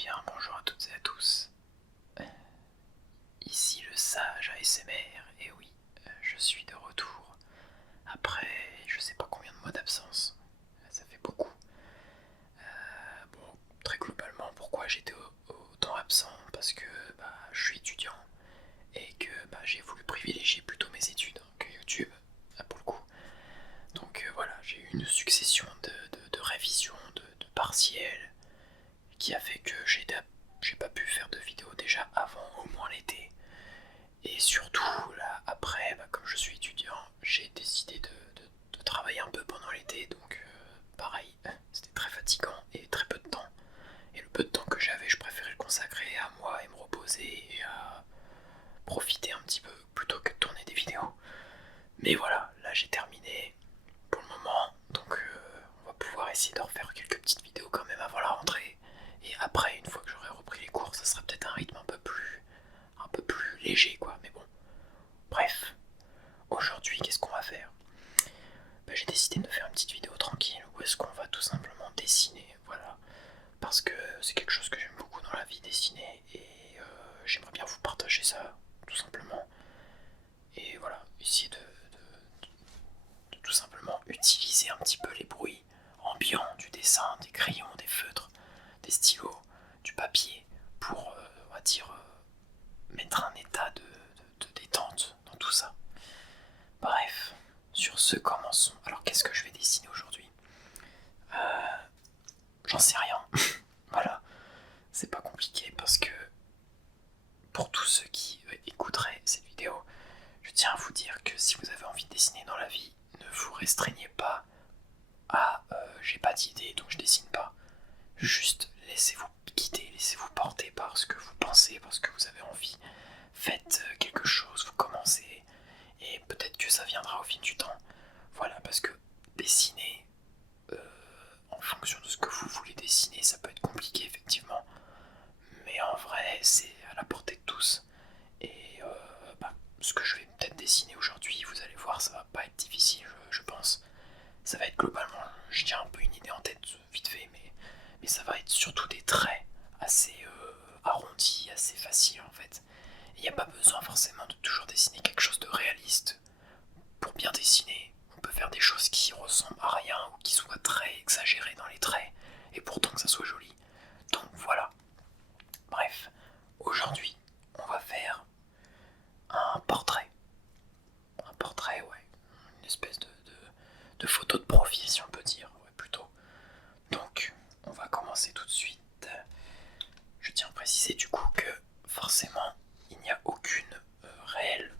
bien, bonjour à toutes et à tous. Ici le sage ASMR, et oui, je suis de retour après je sais pas combien de mois d'absence. Ça fait beaucoup. Bon, très globalement, pourquoi j'étais autant absent? Parce que je suis étudiant et que j'ai voulu privilégier plutôt mes études que YouTube, pour le coup. Donc voilà, j'ai eu une succession de révisions, de partiels, qui a fait que j'ai pas pu faire de vidéos déjà avant au moins l'été. Et surtout là après, comme je suis étudiant, j'ai décidé de travailler un peu pendant l'été, donc pareil, c'était très fatigant et très peu de temps. Et le peu de temps que j'avais, je préférais le consacrer à moi et me reposer et à profiter un petit peu plutôt que de tourner des vidéos. Mais voilà, là j'ai terminé pour le moment, donc on va pouvoir essayer de refaire quelques petites vidéos quand même avant la rentrée. Et après, une fois que j'aurai repris les cours, ça sera peut-être un rythme un peu plus léger quoi. Mais bon, bref. Aujourd'hui, qu'est-ce qu'on va faire? J'ai décidé de faire une petite vidéo tranquille où est-ce qu'on va tout simplement dessiner, voilà. Parce que c'est quelque chose que j'aime beaucoup dans la vie, dessiner, et j'aimerais bien vous partager ça, tout simplement. Et voilà, essayer de tout simplement utiliser un petit peu les bruits ambiants du dessin, des crayons, des feutres, des stylos, du papier, pour, on va dire, mettre un état de détente dans tout ça. Bref, sur ce, commençons. Alors, qu'est-ce que je vais dessiner aujourd'hui? J'en sais rien. Voilà, c'est pas compliqué parce que pour tous ceux qui écouteraient cette vidéo, je tiens à vous dire que si vous avez envie de dessiner dans la vie, ne vous restreignez pas à j'ai pas d'idée donc je dessine pas. Juste laissez-vous guider, laissez-vous porter par ce que vous pensez, par ce que vous avez envie. Faites quelque chose, vous commencez et peut-être que ça viendra au fil du temps. Voilà, parce que dessiner en fonction de ce que vous voulez dessiner, ça peut être compliqué effectivement. Mais en vrai, c'est à la portée de tous. Et ce que je vais peut-être dessiner aujourd'hui, vous allez voir, ça va pas être difficile, je pense. Ça va être globalement, je tiens un peu une idée en tête vite fait, mais ça va être surtout des traits assez arrondis, assez faciles en fait. Il n'y a pas besoin forcément de toujours dessiner quelque chose de réaliste. Pour bien dessiner, on peut faire des choses qui ressemblent à rien ou qui soient très exagérées dans les traits, et pourtant que ça soit joli. Donc voilà. Bref, aujourd'hui, on va faire un portrait. Un portrait, ouais. Une espèce de photo de profil, si on peut dire, ouais, plutôt. Donc, on va commencer tout de suite. Je tiens à préciser du coup que forcément, il n'y a aucune réelle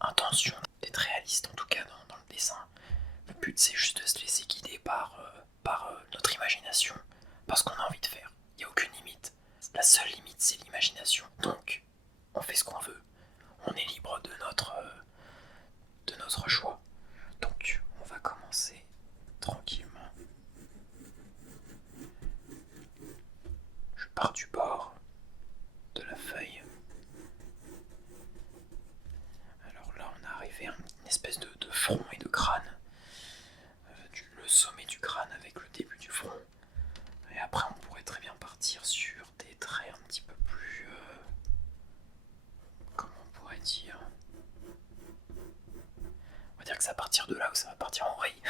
intention d'être réaliste, en tout cas dans le dessin. Le but, c'est juste de se laisser guider par notre imagination, parce qu'on a envie de faire. Il n'y a aucune limite. La seule limite, c'est l'imagination. Donc, on fait ce qu'on veut. On est libre de notre choix. Donc, on va commencer tranquillement. Je pars du bord de la feuille. Alors là, on est arrivé à une espèce de front et de crâne. Le sommet du crâne avec le début du front. Et après, on pourrait très bien partir sur des traits un petit peu plus... comment on pourrait dire? On va dire que c'est à partir de là où ça va partir en vrille.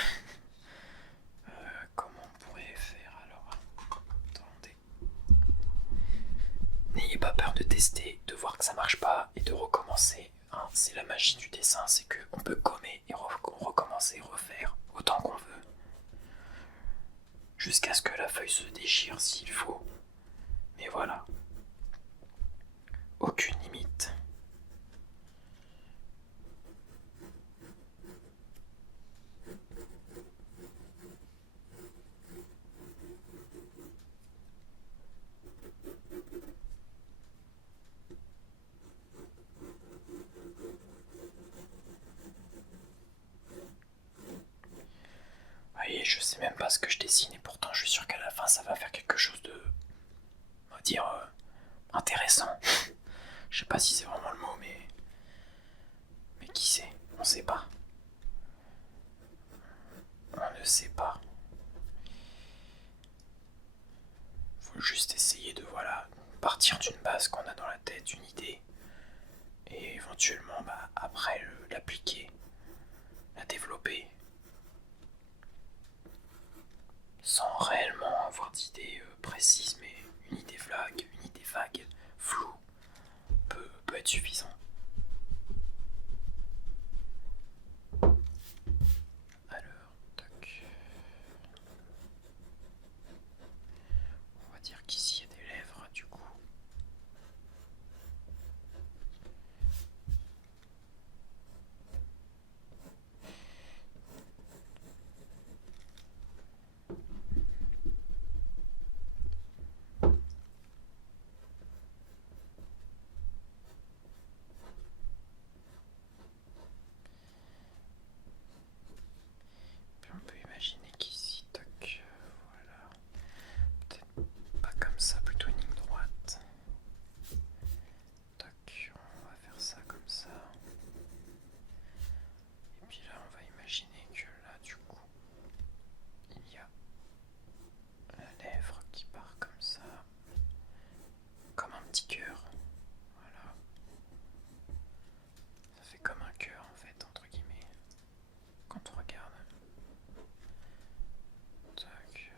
Comment on pourrait faire alors? Attendez. N'ayez pas peur de tester, de voir que ça marche pas et de recommencer. Hein, c'est la magie du dessin, c'est qu'on peut gommer et recommencer, refaire autant qu'on veut. Jusqu'à ce que la feuille se déchire s'il faut. Mais voilà. Aucune limite. Voyez, je sais même pas ce que je dessine et pourtant je suis sûr qu'à la fin ça va faire quelque chose de, on va dire, intéressant. Je sais pas si c'est vraiment le mot, mais qui sait? On sait pas. On ne sait pas. Faut juste essayer de, voilà, partir d'une base qu'on a dans la tête, d'une idée, et éventuellement après l'appliquer, la développer, sans réellement avoir d'idée précise, mais une idée vague, floue, peut être suffisant. Alors, tac. On va dire qu'ici il y a des lèvres, du coup. Puis on peut imaginer qu'ici, tac, voilà. Peut-être pas comme ça, plutôt une ligne droite. Tac, on va faire ça comme ça. Et puis là, on va imaginer que là, du coup, il y a la lèvre qui part comme ça, comme un petit cœur. Voilà. Ça fait comme un cœur en fait, entre guillemets, quand on regarde. Tac.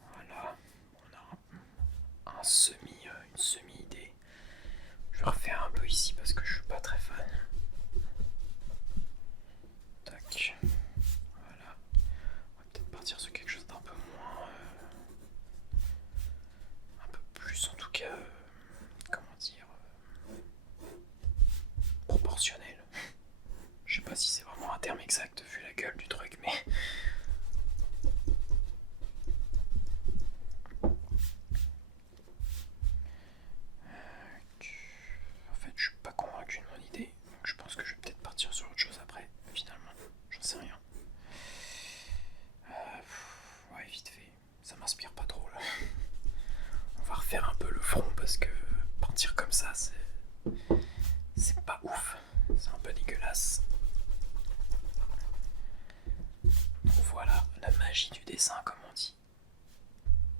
Voilà, on a une semi-idée. Je vais refaire un peu ici parce que je suis pas très fan. Tac. Voilà. On va peut-être partir sur quelque chose d'un peu moins. Un peu plus en tout cas. Comment dire proportionnel. Je sais pas si c'est vraiment un terme exact vu la gueule du truc, mais. En fait, je suis pas convaincu de mon idée, donc je pense que je vais peut-être partir sur autre chose après, finalement. J'en sais rien. Ouais, vite fait. Ça m'inspire pas trop là. On va refaire un peu le front parce que partir comme ça, c'est pas ouf. C'est un peu dégueulasse. Donc voilà, la magie du dessin, comme on dit.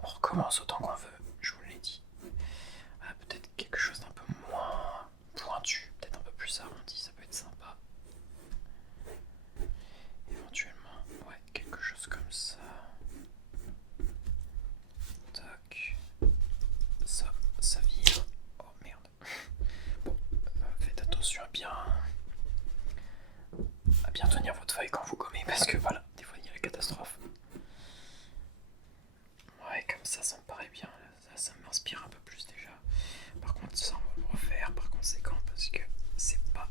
On recommence autant qu'on veut, je vous l'ai dit. Peut-être quelque chose d'un peu moins pointu, peut-être un peu plus arrondi, ça peut être sympa. Éventuellement, ouais, quelque chose comme ça. Tac. Ça vire. Oh merde. Bon, faites attention à bien tenir votre feuille quand vous gommez, parce que voilà, des fois il y a la catastrophe. Ouais, comme ça me paraît bien. Ça m'inspire un peu plus déjà. Par contre, ça, on va le refaire par conséquent, parce que c'est pas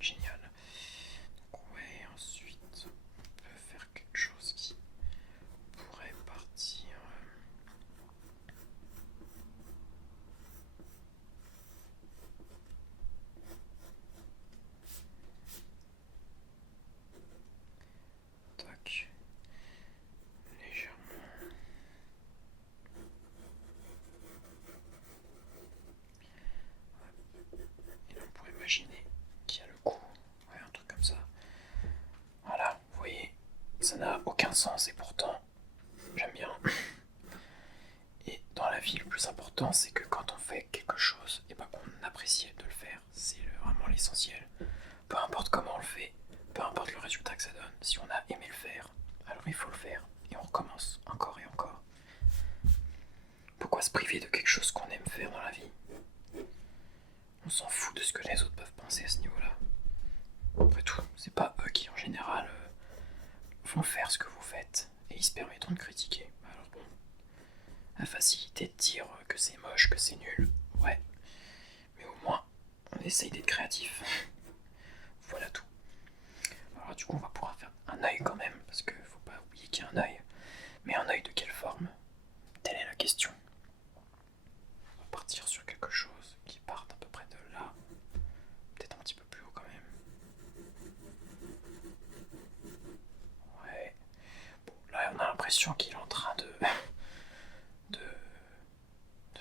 génial. Donc, ouais, ensuite, on peut faire quelque chose qui pourrait partir. Tac. Légèrement. Et là, on pourrait imaginer qu'il y a le cou. Ouais, un truc comme ça. Voilà, vous voyez, ça n'a aucun sens et pourtant, j'aime bien. Et dans la vie, le plus important, c'est que quand on fait quelque chose, et qu'on apprécie de le faire. C'est vraiment l'essentiel. Peu importe comment on le fait, peu importe le résultat que ça donne, si on a aimé le faire, alors il faut le faire. Et on recommence encore et encore. Pourquoi se priver de quelque chose qu'on aime faire dans la vie? On s'en fout de ce que les autres peuvent penser à ce niveau-là. Après tout, c'est pas eux qui en général vont faire ce que vous faites et ils se permettront de critiquer. Alors bon, la facilité de dire que c'est moche, que c'est nul, ouais, mais au moins on essaye d'être créatif. Voilà tout. Alors du coup on va pouvoir faire un œil quand même, parce qu'il faut pas oublier qu'il y a un œil. Mais un œil de quelle forme? Telle est la question. On va partir sur quelque chose qui parte à peu près de là. Peut-être un petit peu plus haut quand même. Ouais. Bon, là on a l'impression qu'il est en train de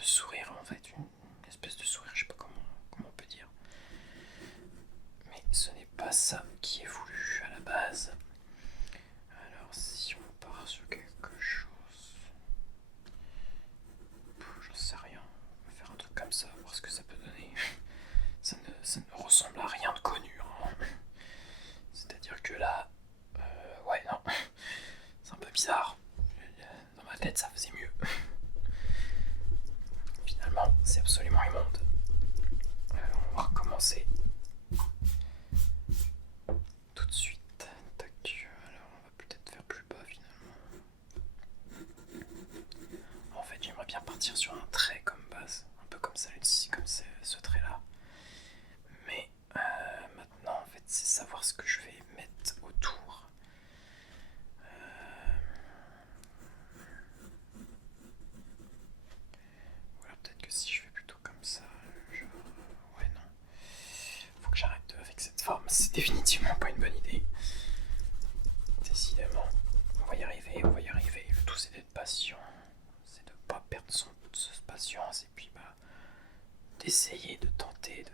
sourire en fait, une espèce de sourire, je sais pas comment on peut dire. c'est d'être patient, c'est de pas perdre son patience et puis d'essayer de tenter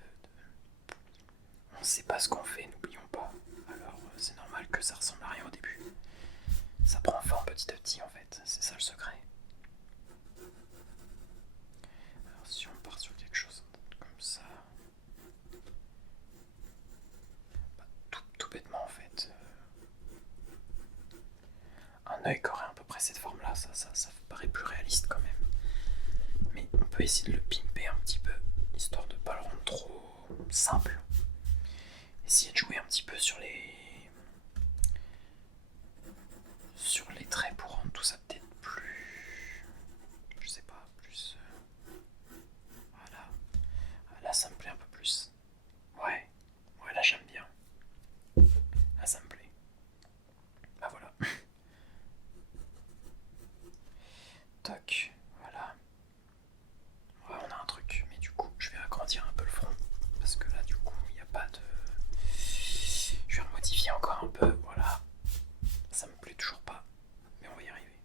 on ne sait pas ce qu'on fait, n'oublions pas. Alors c'est normal que ça ressemble à rien au début. Ça prend forme petit à petit en fait, c'est ça le secret. Alors si on part sur quelque chose comme ça, tout bêtement en fait, un œil qui aurait à peu près cette forme là, ça paraît plus réaliste quand même. Mais on peut essayer de le pimper un petit peu, histoire de pas le rendre trop simple. Essayer de jouer un petit peu sur les traits pour rendre tout ça peut-être plus, je sais pas, plus, voilà. Là ça me plaît un peu plus. Ouais, là j'aime bien. Là ça me plaît. Bah voilà. Toc, voilà. Ouais, on a un truc, mais du coup je vais agrandir un peu le front. Parce que là du coup il n'y a pas de... Je vais remodifier encore un peu, voilà. Ça me plaît toujours pas, mais on va y arriver.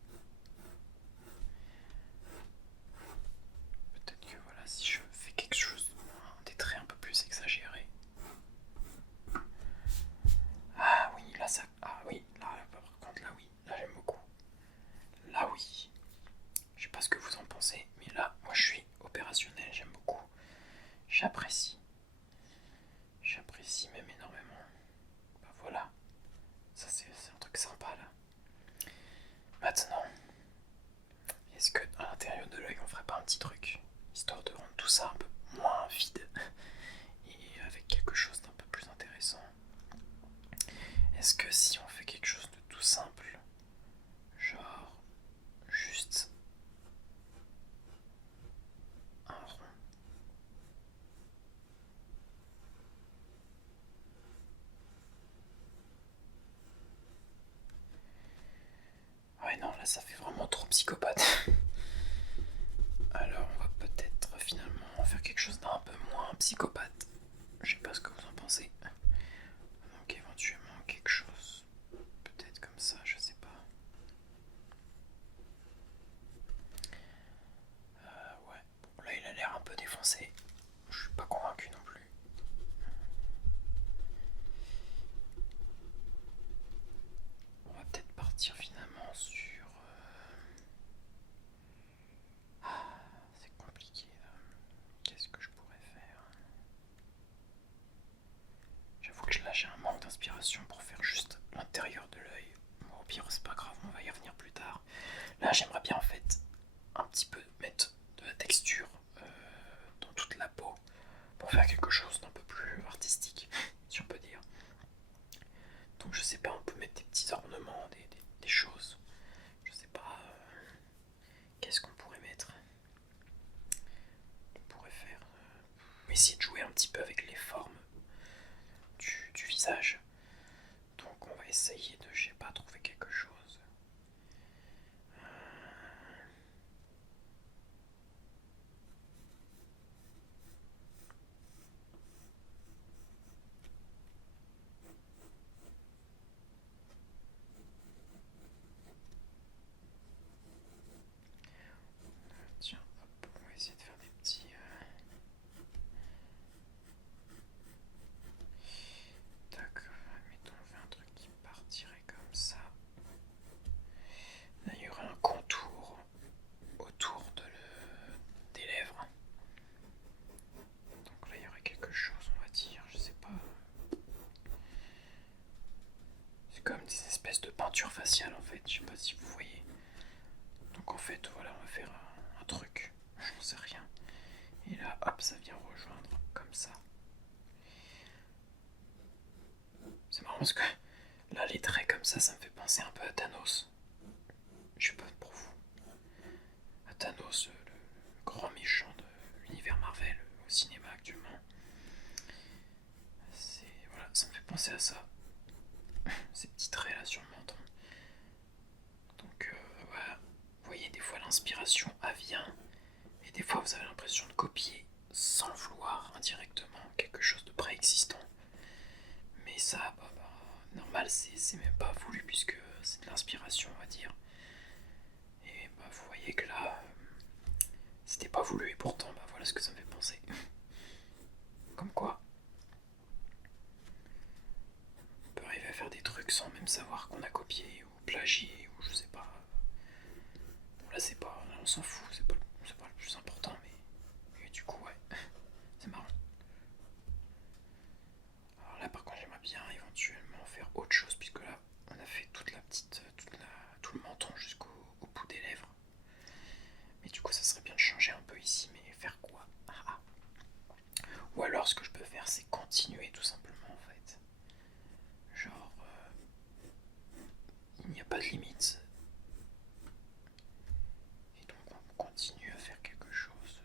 Peut-être que voilà, si je fais quelque chose, des traits un peu plus exagérés. Ah oui, là ça... Ah oui, là par contre, là oui, là j'aime beaucoup. Là oui. Je sais pas ce que vous en pensez, mais là, moi je suis opérationnel, j'aime beaucoup. J'apprécie. J'apprécie même énormément. Bah voilà. Ça c'est un truc sympa là. Maintenant, est-ce que à l'intérieur de l'œil on ferait pas un petit truc, histoire de rendre tout ça un peu moins vide et avec quelque chose d'un peu plus intéressant? Est-ce que si on fait quelque chose de tout simple, genre juste un rond? Ouais non, là ça fait vraiment trop psychopathe. Alors on va peut-être finalement faire quelque chose d'un peu moins psychopathe. Je sais pas ce que vous en pensez. Donc éventuellement quelque chose peut-être comme ça, je sais pas. Ouais, bon, là il a l'air un peu défoncé. Je suis pas convaincu non plus. On va peut-être partir finalement sur... c'est compliqué là. Qu'est-ce que je pourrais faire? J'avoue que là j'ai un manque d'inspiration pour faire juste l'intérieur de l'œil. Bon, au pire c'est pas grave, on va y revenir plus tard. Là j'aimerais bien en fait un petit peu mettre de la texture dans toute la peau pour faire quelque chose d'un peu plus artistique, si on peut dire. Donc je sais pas, on peut mettre des petits ornements, des choses. Je sais pas, qu'est-ce qu'on pourrait mettre? On pourrait faire... essayer de jouer un petit peu avec les formes du visage. Donc on va essayer de, je sais pas, trouver quelque chose. Tiens, hop, on va essayer de faire des petits... D'accord, mettons, on fait un truc qui partirait comme ça. Là, il y aurait un contour autour des lèvres. Donc là, il y aurait quelque chose, on va dire, je sais pas. C'est comme des espèces de peinture faciale en fait, je sais pas si vous voyez. Donc en fait, voilà, on va faire un truc, j'en sais rien. Et là, hop, ça vient rejoindre comme ça. C'est marrant parce que là, les traits comme ça me fait penser un peu à Thanos. Je sais pas pour vous. À Thanos, le grand méchant de l'univers Marvel au cinéma actuellement. Voilà, ça me fait penser à ça. Ces petits traits là sur le menton. Donc voilà, vous voyez, des fois l'inspiration vient, et des fois vous avez l'impression de copier sans le vouloir indirectement quelque chose de préexistant. Mais ça, normal, c'est même pas voulu puisque c'est de l'inspiration, on va dire. Bah, vous voyez que là, c'était pas voulu et pourtant, bah, voilà ce que ça me fait penser. Comme quoi, on peut arriver à faire des trucs sans même savoir qu'on a copié ou plagié ou je sais pas. Bon, là, c'est pas. On s'en fout, c'est pas le plus important, mais du coup, ouais, c'est marrant. Alors là, par contre, j'aimerais bien éventuellement faire autre chose, puisque là, on a fait toute la petite. Tout le menton jusqu'au bout des lèvres. Mais du coup, ça serait bien de changer un peu ici, mais faire quoi? Ou alors, ce que je peux faire, c'est continuer tout simplement en fait. Genre, il n'y a pas de limite. Et donc, on continue à faire quelque chose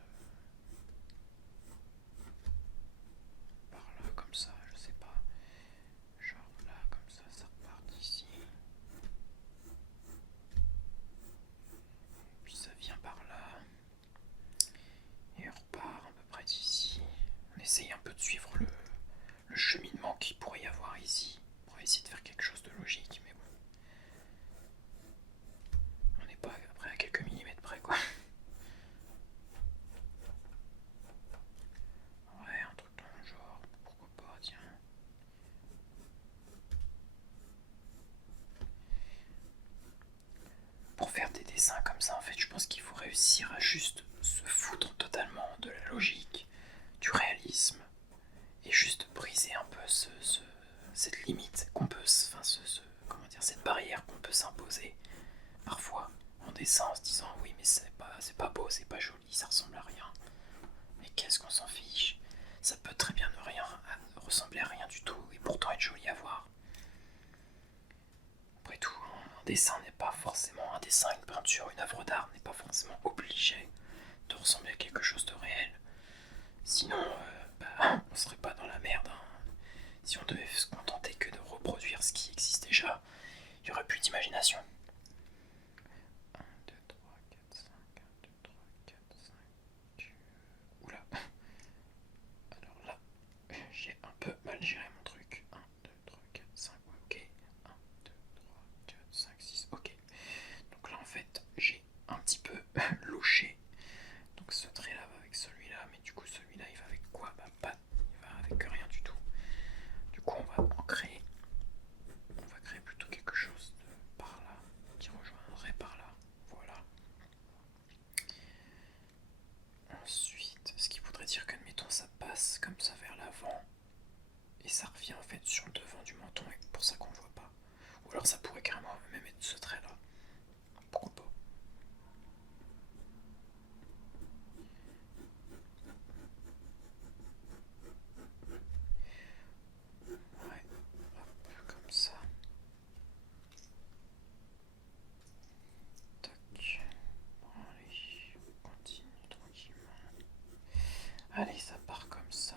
par là, comme ça, je sais pas. Genre là, comme ça repart d'ici. Puis ça vient par là. Et on repart à peu près d'ici. On essaye un peu de suivre le cheminement qu'il pourrait y avoir ici. On va essayer de faire quelque chose de logique, mais bon. On n'est pas après à quelques millimètres près, quoi. Ouais, un truc dans le genre, pourquoi pas, tiens. Pour faire des dessins comme ça, en fait, je pense qu'il faut réussir à juste se foutre totalement de la logique, du réalisme, et juste briser un peu cette limite qu'on peut, comment dire, cette barrière qu'on peut s'imposer parfois en dessin en se disant oui mais c'est pas beau, c'est pas joli, ça ressemble à rien. Mais qu'est-ce qu'on s'en fiche? Ça peut très bien ne rien ressembler à rien du tout et pourtant être joli à voir. Après tout, un dessin n'est pas forcément un dessin, une peinture, une œuvre d'art n'est pas forcément obligé de ressembler à quelque chose de réel. Sinon, on serait pas dans la merde. Hein. Si on devait se contenter que de reproduire ce qui existe déjà, il n'y aurait plus d'imagination. 1, 2, 3, 4, 5, 1, 2, 3, 4, 5. Oula. Alors là, j'ai un peu mal géré mon truc. 1, 2, 3, 4, 5, ok. 1, 2, 3, 4, 5, 6, ok. Donc là en fait, j'ai un petit peu louché. Donc ce trait là va avec celui-là, mais du coup celui-là il va avec quoi? Bah pas, il va avec rien du tout. Du coup on va créer plutôt quelque chose de par là, qui rejoindrait par là. Voilà. Ensuite, ce qui voudrait dire qu'admettons ça passe comme ça vers l'avant et ça revient en fait sur le devant du menton et pour ça qu'on voit pas. Ou alors ça pourrait carrément même être ce trait là. Pourquoi pas? Ouais, hop, comme ça. Tac. Bon, allez, on continue tranquillement. Allez, ça part comme ça.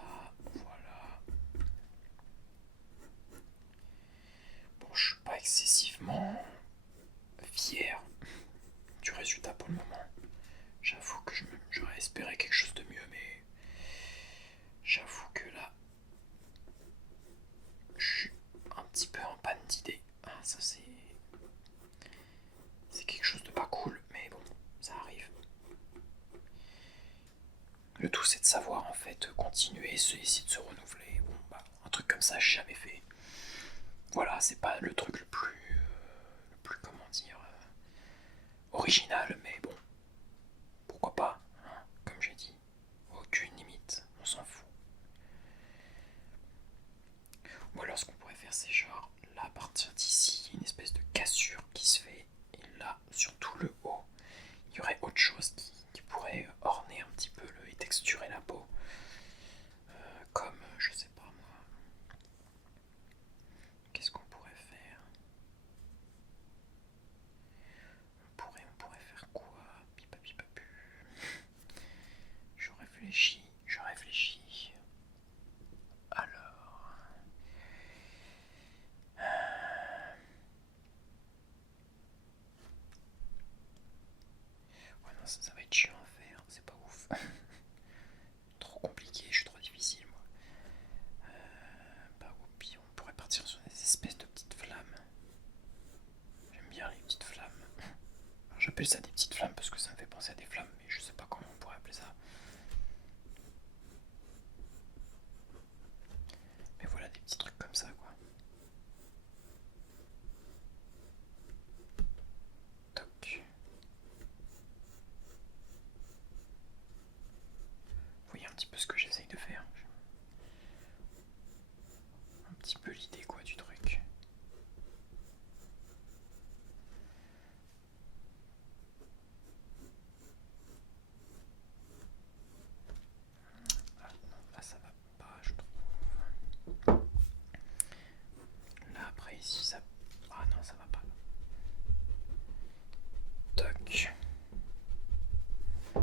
Voilà. Bon, je suis pas excessivement fier du résultat pour le moment. J'avoue que j'aurais espéré quelque chose de mieux, mais j'avoue que là, je suis un petit peu en panne d'idées. Ah, ça c'est quelque chose de pas cool, mais bon, ça arrive. Le tout c'est de savoir en fait continuer, essayer de se renouveler. Bon, bah, un truc comme ça, j'ai jamais fait. Voilà, c'est pas le truc le plus comment dire, original, mais bon, pourquoi pas, hein, comme j'ai dit, aucune limite, on s'en fout. Ou alors ce qu'on pourrait faire c'est genre, là à partir d'ici, il y a une espèce de cassure qui se fait, et là, sur tout le haut, il y aurait autre chose qui pourrait orner un petit peu et texturer la peau. Comme, je sais pas moi, qu'est-ce qu'on pourrait faire? On pourrait faire quoi? Pipapipapu. Je réfléchis. Alors. Ouais, non, ça va être chiant à faire, c'est pas ouf. Trop compliqué, je suis trop difficile, moi. Bah, ou puis on pourrait partir sur des espèces de petites flammes. J'aime bien les petites flammes. Alors, j'appelle ça des petites flammes parce que ça me fait penser à des flammes, mais je sais pas comment on pourrait appeler ça. Mais voilà, des petits trucs comme ça, quoi. Toc. Vous voyez un petit peu ce que j'essaye de faire. Un petit peu l'idée, quoi, du truc. Ah non, là ça va pas, je trouve. Là après ici ça... Ah non, ça va pas. Toc. On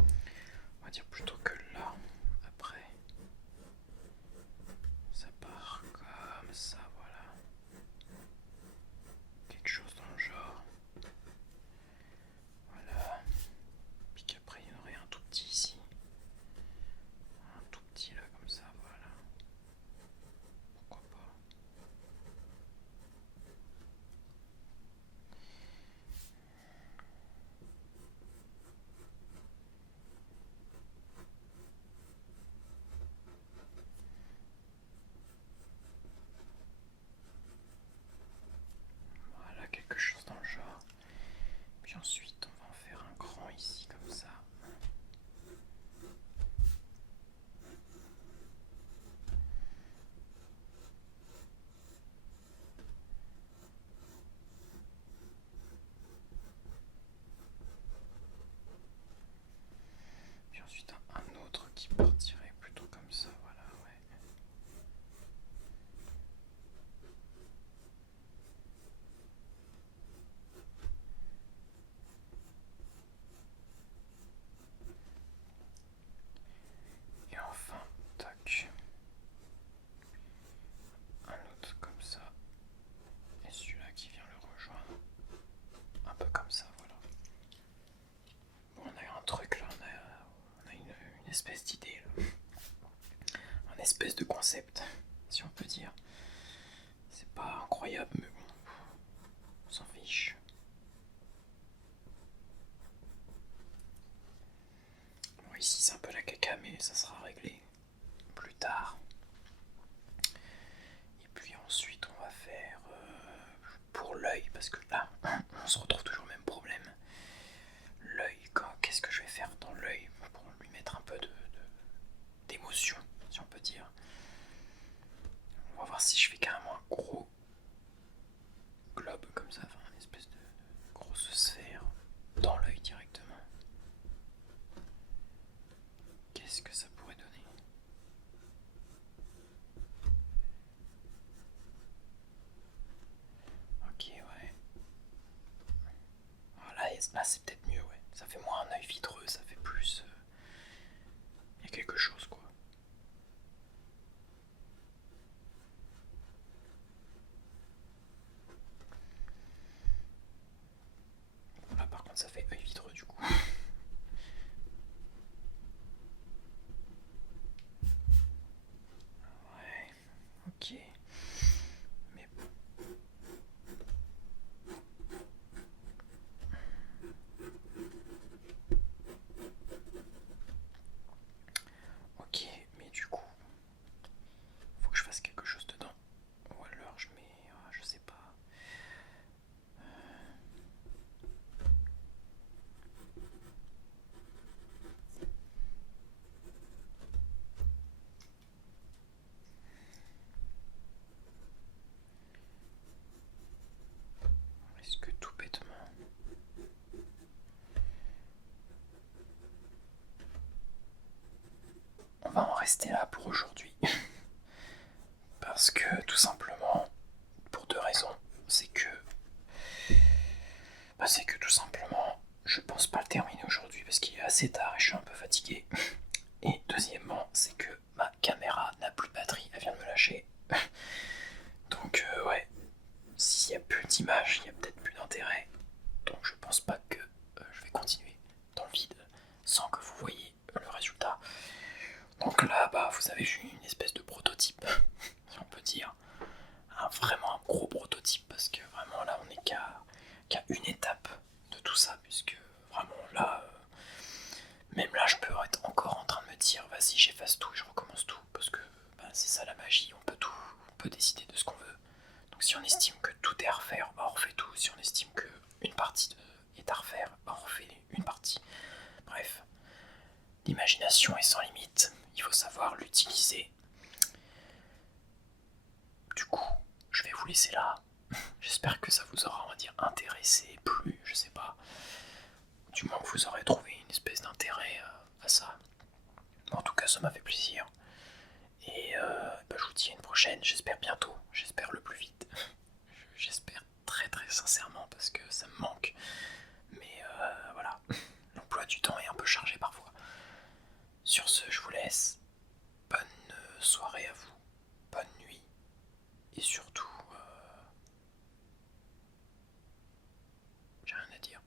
va dire plutôt que là. Après, ça part comme ça, voilà. Quelque chose dans le genre. Voilà. Puis qu'après il y en aurait un tout petit ici. Un tout petit là comme ça, voilà. Pourquoi pas. Voilà, quelque chose dans le genre. Puis ensuite on va en faire un grand ici comme ça. Puis ensuite un autre qui partirait plutôt comme ça, voilà, ouais. Et enfin, tac. Un autre comme ça. Et celui-là qui vient le rejoindre. Un peu comme ça, voilà. Bon, on a un truc là, on a une espèce d'idée là. Un espèce de concept, si on peut dire. C'est pas incroyable, mais bon, on s'en fiche. Bon, ici c'est un peu la caca, mais ça sera réglé plus tard. Et puis ensuite on va faire pour l'œil, parce que là on se retrouve toujours au même problème. L'œil, qu'est-ce que je vais faire dans l'œil pour lui mettre un peu d'émotion, si on peut dire. On va voir si je fais carrément un gros globe comme ça, enfin une espèce de grosse sphère dans l'œil directement. Qu'est-ce que ça pourrait donner? Ok, ouais. Ah, là c'est peut-être mieux, ouais. Ça fait moins un œil vitreux, ça fait plus... Il y a quelque chose, quoi. Là par contre ça fait œil vitreux du coup. Ouais, ok. Mais bon. Ok, mais du coup, faut que je fasse quelque chose dedans. Ou alors je mets... je sais pas. Est-ce que tout bêtement... On va en rester là pour aujourd'hui. Parce que tout simplement, pour deux raisons. C'est que tout simplement, je pense pas le terminer aujourd'hui parce qu'il est assez tard et je suis un peu fatigué. Et deuxièmement, c'est que ma caméra n'a plus de batterie, elle vient de me lâcher. Donc ouais, s'il n'y a plus d'image, il n'y a peut-être plus d'intérêt. Donc je pense pas que je vais continuer dans le vide sans que vous voyez le résultat. Donc là, vous avez vu une espèce de prototype, si on peut dire. Vraiment un gros prototype parce que vraiment là on n'est qu'à une étape de tout ça puisque partie est à refaire, on refait une partie. Bref, l'imagination est sans limite, il faut savoir l'utiliser. Du coup, je vais vous laisser là. J'espère que ça vous aura, on va dire, intéressé, plu, je sais pas. Du moins que vous aurez trouvé une espèce d'intérêt à ça. En tout cas, ça m'a fait plaisir. Et je vous dis à une prochaine, j'espère bientôt, j'espère le plus vite. J'espère très très sincèrement parce que ça me manque. Mais voilà, l'emploi du temps est un peu chargé parfois. Sur ce, je vous laisse. Bonne soirée à vous, bonne nuit. Et surtout, j'ai rien à dire.